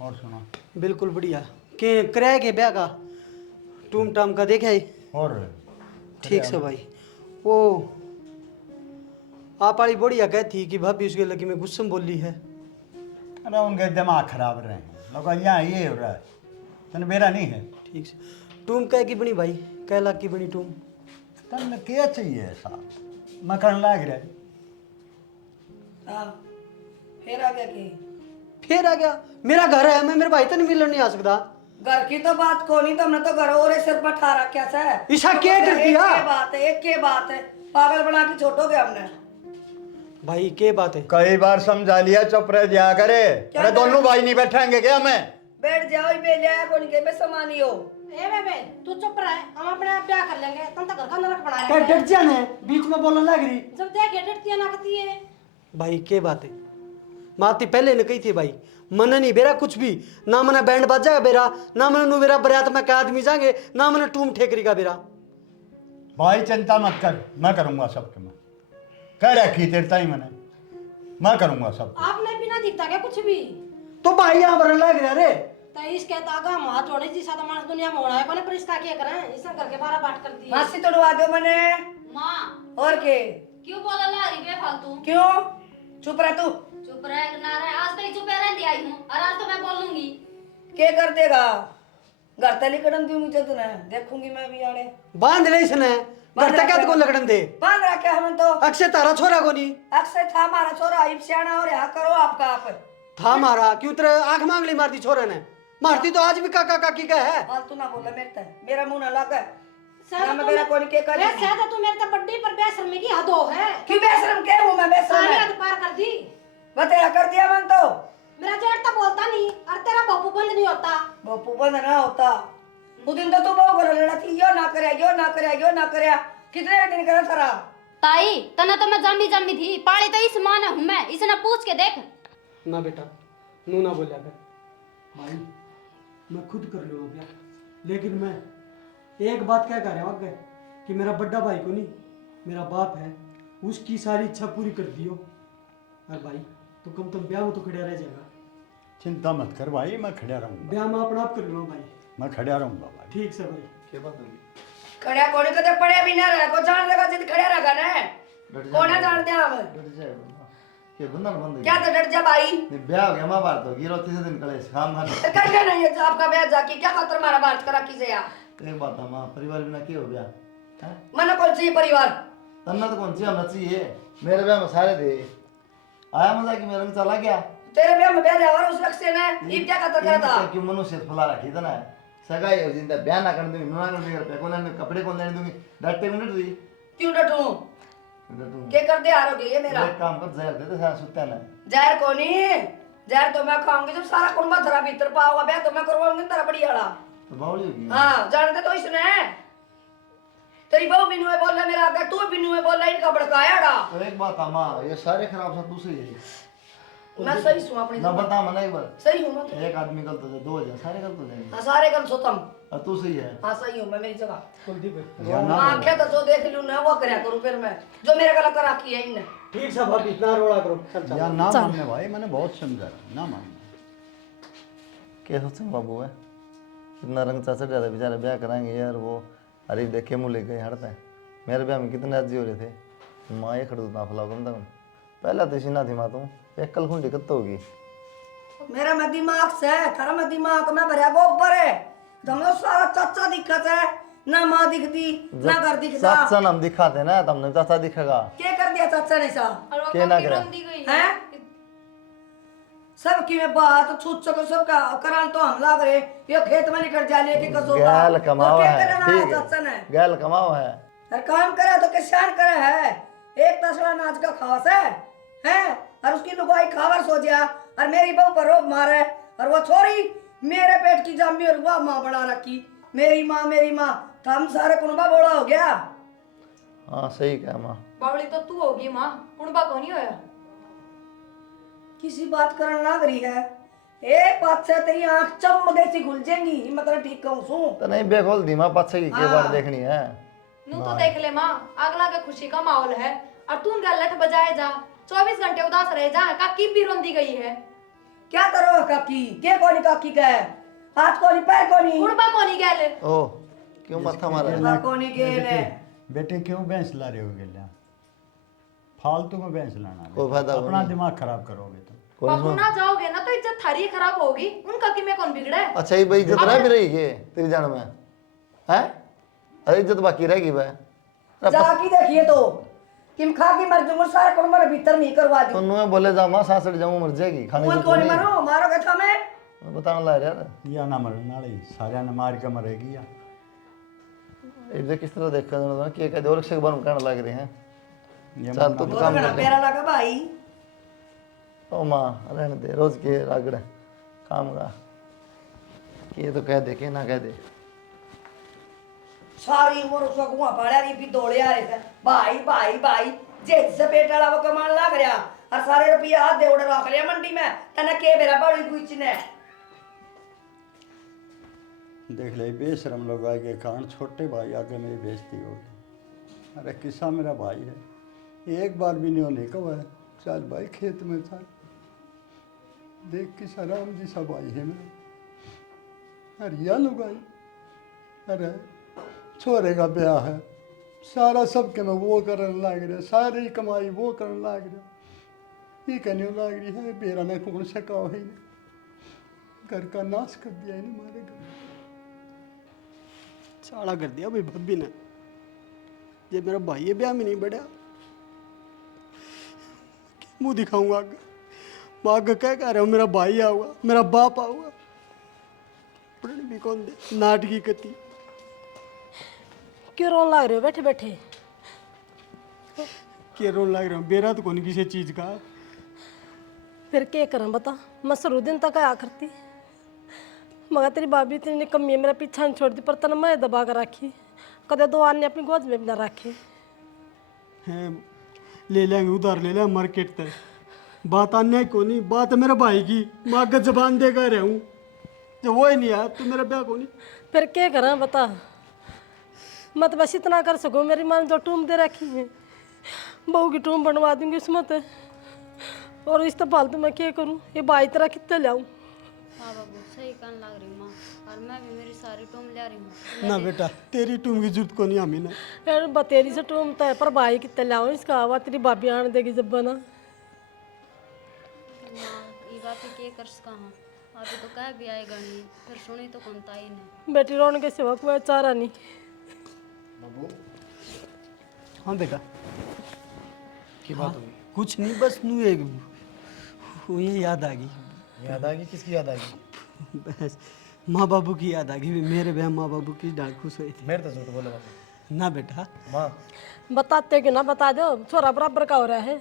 और सुना? बिल्कुल बढ़िया। के किराए के ब्याह का टूम टाम का देखा ही? और ठीक से भाई। वो आप वाली बढ़िया कहती कि भाभी उसके लगी में गुस्से में बोली है। अरे उनके दिमाग खराब रहे हैं लोग, यहाँ ये हो रहा है, तन मेरा नहीं है। ठीक से। टूम कह की बनी भाई? कै लाख की बनी टूम? तन क्या चाहिए ऐसा मकान लाग रहा है। फिर आ गया कि फिर आ गया? मेरा घर है, मैं मेरे भाई तो नहीं मिलने नहीं आ सकता। घर की तो बात को नहीं, तुमने तो घर और सिर पर ठा रखा है। ईशा क्या कर दिया? एक बात है, एक के बात है, पागल बना के छोड़ोगे हमने। भाई के बात है? कई बार समझा लिया, चुप रह जा करे। अरे दोनों भाई नहीं बैठेंगे क्या? मैं बैठ जाओ, बे लिया कौन के बे समानी हो। ए बे तू चुप रह, हम अपने आप ब्याह कर लेंगे, तुम तो घर का नरक बना क्या रहे डट जाने बीच में बोलने लग रही? जब देख डटती है ना कहती है। भाई के बात है? माती पहले ने कही थी भाई मन नहीं बेरा कुछ भी ना, मना बैंड बाजा बेरा ना, मना नु बेरा बरात में का आदमी जाएंगे ना, मना टूम ठेकरी का बेरा। भाई चिंता मत कर, मैं करूंगा सबके। मैं कह रखी तेरता ही मैंने, मैं करूंगा सब। आपने बिना दिखता क्या कुछ भी? तो भाई यहाँ पर लग रहा रे तो इसके तागा मां जोड़े जी सादा मानस दुनिया में होना है, कोने परिश्ता के करें इस करके 12 बात कर दी। फांसी तोड़वा दो मैंने। माँ और के क्यों बोला ला रही बेफालतू? क्यों चुप रह तू? चुप रह ना रहे, आज तक चुप रहती आई हूँ और आज तो मैं बोलूंगी। के कर देगा? घर तली कदम दूंगी तो तूने देखूंगी मैं भी आड़े। बांध ले इसने घर तक क्या को लगड़न दे बांध रखा हम तो। अक्षय तारा छोरा को नहीं? अक्षय था हमारा छोरा, इब सियाना और यहाँ करो आपका आप। था मारा क्यों तेरे आंख मांगली मारती छोरे ने? मारती तो आज भी काका काकी का है। फालतू ना बोला मेरे तक, मेरा मुंह ना लगा। सादा मैं मेरा कौन के कर? सादा तू मेरे तो बड्डी पर बेशर्मी की हद हो है। क्यों बेशरम के हूं मैं? बेशरम सारी है हद पार कर दी। वो तेरा कर दिया मन तो। मेरा जेठ तो बोलता नहीं और तेरा बापू बंद नहीं होता। बापू बंद ना होता वो दिन तो तू बहुत बोल लड़ा थी, यो ना करे, यो ना करे, यो ना करे। कितने दिन करा थारा? ताई तना तो मैं जम्मी जम्मी थी, पाली तो इस माँ हूँ मैं, इसे ना पूछ के देख। ना बेटा नू ना बोलिया कर भाई, मैं खुद कर लूँगा ब्याह, लेकिन मैं एक बात क्या कह रहा हूँ कि मेरा बड़ा भाई को नहीं मेरा बाप है, उसकी सारी इच्छा पूरी कर दियो। और भाई तो कम तुम ब्याह में तो खड़ा रह जाएगा। चिंता मत कर भाई, मैं खड़ा रहूंगा। ब्याह में अपना आप कर लूँगा भाई। मैं खड़ा रहूंगा भाई। ठीक से भाई। क्या बात होगी? खड़ा कोने कदे पड़े भी ना रहे को जान देगा जिद खड़ा रहेगा ना। कोने जान दे हम डट जाए के बंधन बंद क्या तो डर जा भाई। नहीं ब्याह हो गया मां बात होगी, रो तीसरे दिन कलेश काम खाने तो कर लेना ये आपका ब्याह जाके क्या खातर मारा बात करा किसे यार। एक बात है मां, परिवार बिना क्या हो गया है? मन कौन चाहिए परिवार? तन्ना तो कौन सी हमने चाहिए? मेरे ब्याह में सारे थे, आया मजा कि मेरे रंग चला गया। तेरे ब्याह में ब्याह और उस लक्ष्य ने ये क्या खातर करा था? क्यों मनुष्य फला रखी था ना, सगाई हो जिंदा ब्याह ना करने दूंगी, ना करने दूंगी, कौन ने कपड़े कौन लेने दूंगी, डरते मिनट दी क्यों डटूं? के कर दे आरोगे ये मेरा? एक काम कर, जहर दे दे सारा सुत्ता ना। जहर कोनी, जहर तो मैं खाऊंगी जब सारा कुंबा धरा भीतर पाओगा, ब्याह तो मैं करवाऊंगी तेरा बड़ी वाला। तो बावली होगी। हाँ जानते तो इसने तेरी बहू बिन्नू है बोला मेरा आगे, तू बिन्नू है बोला, इनका भड़काया डा। तो एक बात अम्मा, ये सारे खराब सब दूसरी है मैं सही हूं अपनी ना, बता मैंने एक बार। सही हूं मैं। एक आदमी गलत हो जाए, दो हो जाए, सारे गलत हो जाएंगे। हाँ सारे गल सोतम। और तू सही है। हाँ सही हूं मैं, मेरी जगह। कुलदीप या ना मां आखे तो जो देख लूं ना वो करया करूं, फिर मैं जो मेरे गला करा की है इनने। ठीक सब भाभी, इतना रोड़ा करो, चल चल। या ना मानने भाई, मैंने बहुत समझा, ना मानने। क्या सोचे बाबू है, इतना रंग चाचा ज़्यादा बेचारे ब्याह कराएंगे यार, वो अरे देखे मुँह ले गए हड़ता है। मेरे ब्याह में कितने राजी हो रहे थे, माँ ये खड़ू ना फैलाओ कम से कम। पहला तो सीना थी माँ, तुम एक कल खुंडी कत्तो होगी। मेरा में दिमाग से थारा में दिमाग में भरिया गोबर है, तुमने सारा चाचा दिखत है, ना माँ दिखती ना घर दिखता। चाचा नाम दिखाते ना, तुमने चाचा दिखेगा। क्या कर दिया चाचा ने सा? क्या ना करे हैं? सब की में बात छूट सको सब का करान तो हमला करे, ये खेत में निकल जा लेके कसोगा। गैल कमाओ है, ठीक चाचा ने है, गैल कमाओ है। हर काम करे तो किसान करे है, एक तसला नाच का खास है, हैं? और उसकी लुगाई खावर सो जा, और मेरी बहू पर रोब मारे, और वो छोरी मेरे पेट की जामी और वह माँ बना रखी। मेरी माँ हम सारे कुनबा बोला हो गया। हाँ सही कहा माँ। बावली तो तू होगी माँ, कुणबा को नहीं होया। किसी बात करन लाग रही है, एक बात से तेरी आंख चम जैसी खुल जाएंगी, मतलब ठीक कहूँ सू। तो नहीं बेखोल दी माँ, पाछे की क्या बात देखनी है। नू तो देख ले माँ, अगला के खुशी का माहौल है और तू गलत बजाए जा, 24 घंटे उदास रह जा। काकी भी रोंदी गई है। क्या करो काकी, के कोनी काकी का है, हाथ कोनी पैर कोनी, कुणबा को नहीं गए। ओ क्यों मत्था मारा है? हाथ कोनी गेल है। बेटे क्यों भैंस ला रहे हो गेला? फालतू में भैंस लाना, कोई फायदा अपना दिमाग खराब करोगे तो। कोई बाबू ना जाओगे ना तो इज्जत थारी खराब होगी, उनका कि मैं कौन बिगड़ा है। अच्छा ये भाई इज्जत रह भी रही है तेरी जान में, हैं? अरे इज्जत बाकी रहेगी भाई। जाकी देखिए तो किम खा के मर जाऊंगा, सारे कुनबा भीतर नहीं करवा दी। तुन्नू में बोले जा माँ, सांसड़ जाऊँ मर जाएगी, खाने मैं की कोनी मरो, मारोगे था मैं। बताना ला यार। या ना मरने वाली, सारे ने मार के मरेगी या। ये किस तरह देखा जाना कि एक और से बन करने लग रहे हैं। ये चल तू वो काम तो कर ले। मेरा लगा भाई। ओ माँ रहने दे, रोज के रागड़ काम का ये तो कह दे के ना कह दे। सारी उम्र उसका गुआ पाड़ा रही, भी दौड़े आ रहे थे भाई जेद से पेट वाला वो कमान लग रहा, और सारे रुपया हाथ दे उड़े रख लिया मंडी में, तने के बेरा बड़ी पूछ ने। देख ले बेशरम लोग आगे कारण छोटे भाई आगे मेरी बेइज्जती होगी। अरे किस्सा मेरा भाई है, एक बार भी नहीं होने कहा है, चल भाई खेत में चल, देख किस आराम जी सा भाई है मेरा। हरिया लोग आई, अरे छोरे का ब्याह है, सारा सबके में वो करने लग रहा, सारी कमाई वो करने लग रहा, ये कहने लग रही है मेरा ने कौन से कहा है, घर का नाश कर दिया इन्हें, मारे घर साड़ा कर दिया भाई भाभी ने। ये मेरा भाई है, ब्याह में नहीं बढ़ा, मुंह दिखाऊंगा आगे, मैं आगे क्या कह रहा हूँ, मेरा भाई आऊगा, मेरा बाप आऊगा, पढ़ने भी कौन दे, नाटकी कती। क्यों रोन लग रहे हो बैठे बैठे? के रोन लग रहा हूँ, बेरा तो कौन किसी चीज का। फिर क्या करें बता, मैं शुरू दिन तक आया करती, मगर तेरी भाभी इतनी निकम्मी है, मेरा पीछा नहीं छोड़ती, पर तन मैं दबा कर रखी, कदे दो आने अपनी गोद में भी ना रखे। है ले लेंगे उधार, ले लेंगे मार्केट तक, बात अन्याय को नहीं, बात है मेरे भाई की, मैं आगे जबान दे कर रहा हूँ, जब वो ही नहीं आया तो मेरा ब्याह को नहीं। फिर क्या करें बता, मैं तो बस इतना कर सकूँ, मेरी माँ ने जो टूम दे रखी है, बहू की टूम बनवा दूंगी उसमें तो, और इस तो फालतू मैं क्या करूँ, ये भाई तरह कितने लाऊं। हाँ बाबू सही कहने लग रही माँ, और मैं भी मेरी सारी टूम ले रही हूँ। ना बेटा तेरी टूम की जरूरत को नहीं हमें ना। यार बतेरी से टूम तो है, पर भाई कितने लाऊं, इसका आवा तेरी भाभी आने देगी जब बना। माँ ये बात के कर सका हाँ, अभी तो कह भी आएगा नहीं, फिर सुनी तो कौन ताई ने। बेटी रोने के सिवा कोई चारा नहीं। हाँ बेटा की बात होगी? कुछ नहीं, बस नू एक वो ये याद आ गई। याद आ गई? किसकी याद आ गई? बस माँ बाबू की याद आ गई, मेरे बहन माँ बाबू की डाल खुश हुई थी। मेरे तो झूठ बोले बाबू। ना बेटा माँ बताते कि ना बता दो, छोरा बराबर का हो रहा है।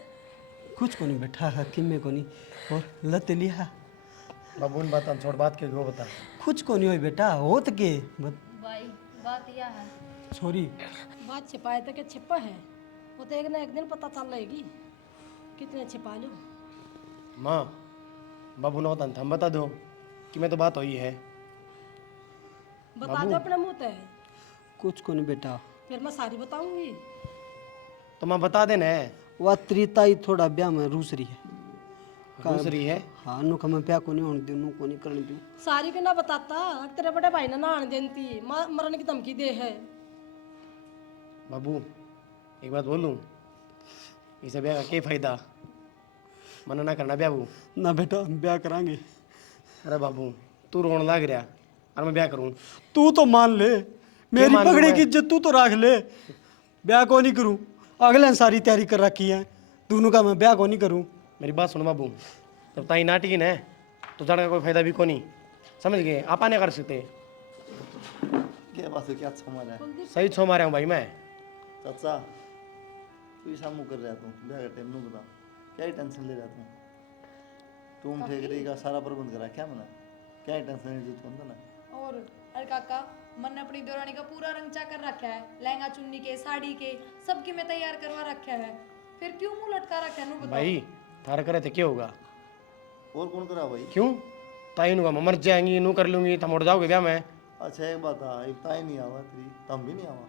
कुछ को नहीं बेटा, हकीम में को नहीं, और लत लिया बाबू इन बात छोड़, बात के वो बता। कुछ को नहीं हो बेटा, हो तो के भाई बात यह है। सॉरी। बात छिपाए तो क्या छिपा है, वो तो एक ना एक दिन पता चल रहेगी कितने छिपा लो। माँ बाबू ने बता हम बता दो कि मैं तो बात हुई है। बता दो अपने मुंह पे, कुछ को नहीं बेटा, फिर मैं सारी बताऊंगी। तो माँ बता देना है। वह त्रिताई थोड़ा ब्याह में रूस रही है। दूसरी है। हाँ नु का मैं ब्याह को नहीं होने दूँ, नु को नहीं करने दूँ। सारी क्यों ना बताता, तेरे बड़े भाई ने ना आने देती, मरने की धमकी दे है। बाबू एक बात बोलूं, इसे ब्याह का क्या फायदा, मना ना करना ब्याह। ना बेटा ब्याह करांगे। अरे बाबू तू रोने लग रहा और मैं ब्याह करूं। तू तो मान ले, मेरी मान लूं पगड़ी मैं? की इज्जत तू तो रख ले। ब्याह को नहीं करूं, अगले ने सारी तैयारी कर रखी है, दोनों का मैं ब्याह को नहीं करूं। मेरी बात सुन बाबू, जब ताई नाटी है तो जाने का कोई फायदा भी को नहीं, समझ गए? आप नहीं कर सकते। क्या बात है, क्या अच्छा मारा है? सही छो मारे हूँ भाई मैं। चाचा तू ही सामू कर रहा तू ब्याह का टाइम नू बता, क्या ही टेंशन ले रहा तू? तुम ठेकरी का सारा प्रबंध करा क्या मना, क्या ही टेंशन नहीं तुम ना। और अरे काका, मन ने अपनी देवरानी का पूरा रंग कर रखा है, लहंगा चुन्नी के, साड़ी के, सबकी में तैयार करवा रखा है, फिर क्यों मुंह लटका रखा है? नु बताओ। भाई थारा करे थे क्या होगा? और कौन करा भाई? क्यों ताई नु मर जाएंगी, नू कर लूंगी, तुम उड़ जाओगे ब्याह में। अच्छा एक बात है, एक ताई नहीं आवा तेरी, तम भी नहीं आवा।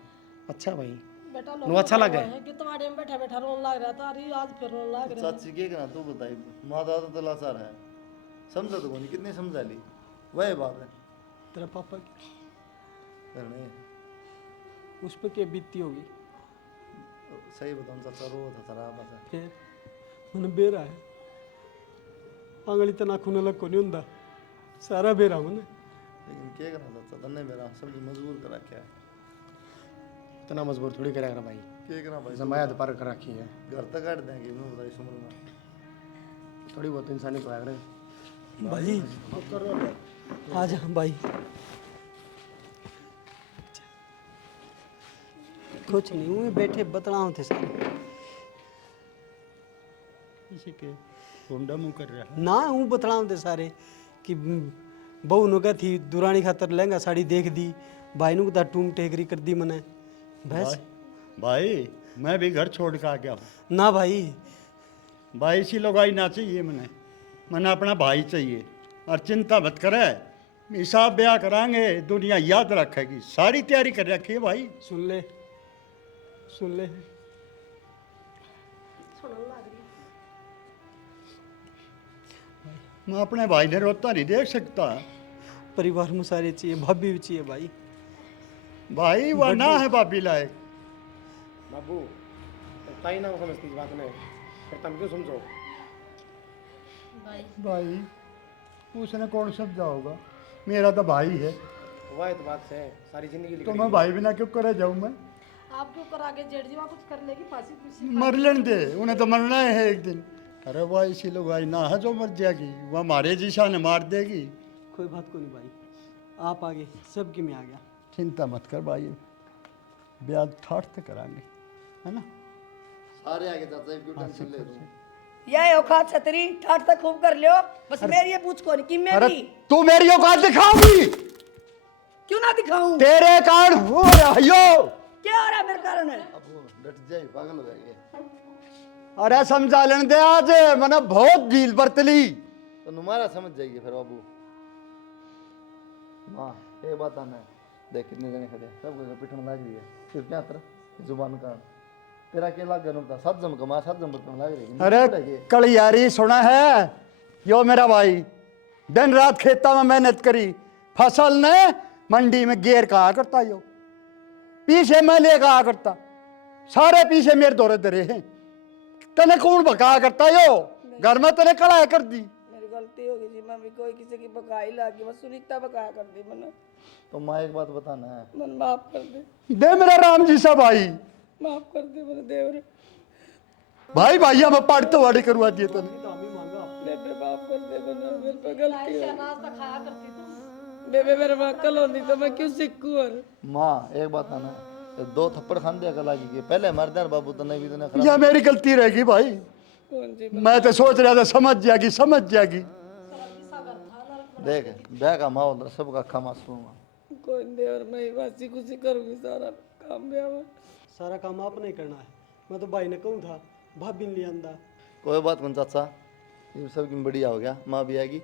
अच्छा भाई बेटा नु अच्छा लगे कि तुम्हारे में बैठा बैठा रोने लग रहा था, अरे आज फिर रोने लग रहा है। चाची के कहना तू बताई, माता तो लाचार है, समझा तो नहीं, कितनी समझा ली, वही बात है। तेरा पापा की करने उस पर क्या बीतती होगी? सही बताऊं चाचा, रो था सारा बस है। फिर मैंने बेरा है, आंगली तो नाखून अलग को नहीं होता, सारा बेरा हूँ ना। लेकिन क्या करना चाचा, तन्ने मेरा सब मजबूर करा क्या है? इतना मजबूर थोड़ी करेगा भाई, क्या करना भाई? जमाया तो पार कर रखी है, घर तक काट देंगे, मैं बताई इस उम्र में थोड़ी बहुत इंसानी तो है। भाई आ जा भाई। कुछ नहीं हुए, बैठे बतलाओ थे सारे। इसी के होंडा मुंह कर रहा है। ना हूँ बतलाओ थे सारे कि बहू नु का थी दुरानी खातर लहंगा साड़ी देख दी, भाई नु का टूम टेकरी कर दी मैंने बस। भाई मैं भी घर छोड़ के आ गया हूँ ना भाई, भाई, इसी लगाई ना चाहिए मैंने अपना भाई चाहिए। और चिंता मत करे, हिसाब ब्याह करांगे, दुनिया याद रखेगी, सारी तैयारी कर रखी है भाई। सुन ले सुन ले, मैं अपने भाई ने रोता नहीं देख सकता। परिवार में सारे चाहिए, भाभी भी चाहिए भाई। भाई वह ना है भाभी लायक। बाबू ताई ना समझती इस बात में, फिर तुम क्यों समझो? भाई उसने कौन समझा होगा, मेरा तो भाई है, वह तो बात है, सारी जिंदगी तो मैं भाई बिना क्यों करे जाऊँ मैं? आप क्यों कर आगे जेठ जी वहाँ कुछ कर लेगी, फांसी फूसी। मर लेने दे, उन्हें तो मरना है एक दिन। अरे भाई इसी लोग भाई ना है जो मर जाएगी, वह हमारे जीशा ने मार देगी। कोई बात को नहीं भाई, आप आगे सबकी में आ गया। चिंता मत कर भाई, ब्याज ठाठ से करांगे, है ना? सारे आगे चाचा, क्यों टेंशन ले तू? यह औकात छतरी ठाट तक खूब कर लियो, बस मेरी ये पूछ को नहीं कि मैं अरे भी तू मेरी औकात दिखाऊंगी, क्यों ना दिखाऊं? तेरे कारण हो रहा है यो। क्या हो रहा है मेरे कारण है? अब वो डट जाए, पागल हो जाएंगे। अरे समझा लेने दे, आज मैंने बहुत झील बरतली। तो नुमारा समझ जाएगी फिर बाबू। माँ ये बात आना, देख कितने जने खड़े हैं, सब पिटन लग रही है, फिर क्या तेरा जुबान का तेरा क्या लाग गया? सात जम कमा, सात जम पिटन लग रही है। अरे कलियारी सुना है, यो मेरा भाई दिन रात खेता में मेहनत करी, फसल ने मंडी में गेर कहा करता, यो पीछे मैं ले कहा करता, सारे पीछे मेरे दौरे दरे हैं। तने कौन बका करता यो, घर में तने कड़ा कर दी। मेरी गलती हो गई जी, मैं भी कोई किसी की बकाई लागी, मैं सुनीता बकाया कर दी मैंने। तो माँ एक बात बताना है, मन माफ कर दे, दे मेरा राम जी सा भाई, माफ कर दे मेरे देवर। भाई भाइया मैं पढ़ते वाड़ी करवा दिए तने। बेबे माफ कर दे, मैंने मेरे पे गलती हो अनाज तो खाया करती तू। बेबे मेरे में अक्ल होती तो मैं क्यों सीखूं? और माँ एक बात आना, दो थप्पड़ खान दिया कला की, पहले मर दे बाबू, तो नहीं भी तने यह मेरी गलती रहेगी भाई, कौन सी मैं तो सोच रहा था समझ जाएगी, समझ जाएगी। देख ब्याह का माहौल सबका अखा मासूम। कोई नहीं देवर, मैं ही वासी खुशी करूंगी सारा काम ब्याह। सारा काम आपने ही करना है। मैं तो भाई ने कहूँ था भाभी ने ले आंदा। कोई बात नहीं चाचा, ये सब की बढ़िया हो गया। माँ भी आएगी,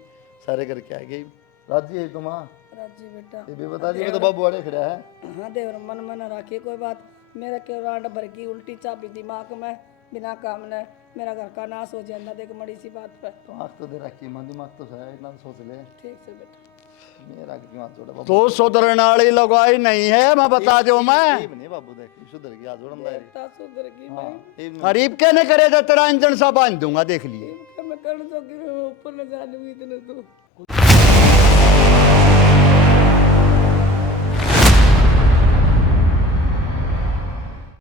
सारे करके आएगी। राजी है तो माँ? राजी बेटा। ये भी बता दी, तो बाबू वाले खड़ा है। हाँ देवर, मन में न रखिए कोई बात। मेरा क्यों रांड भर की उल्टी चाबी दिमाग में, बिना काम ने मेरा घर का नाश हो जाएगा। देख मड़ी सी बात पे तो आँख तो दे रखी, माँ दिमाग तो है, इतना सोच ले। ठीक से बेटा। मेरा की हाथ जोड़ा बाबू। तो सुधरने वाली लगाई नहीं है, मैं बता दो मैं। ये नहीं बाबू, देख सुधर गया, हाथ जोड़न दायरी। ता सुधर गई मैं। गरीब के न करे तो तेरा इंजन सा बांध दूंगा, देख लिए। मैं कर सकती हूँ, ऊपर न जानूंगी इतने तो।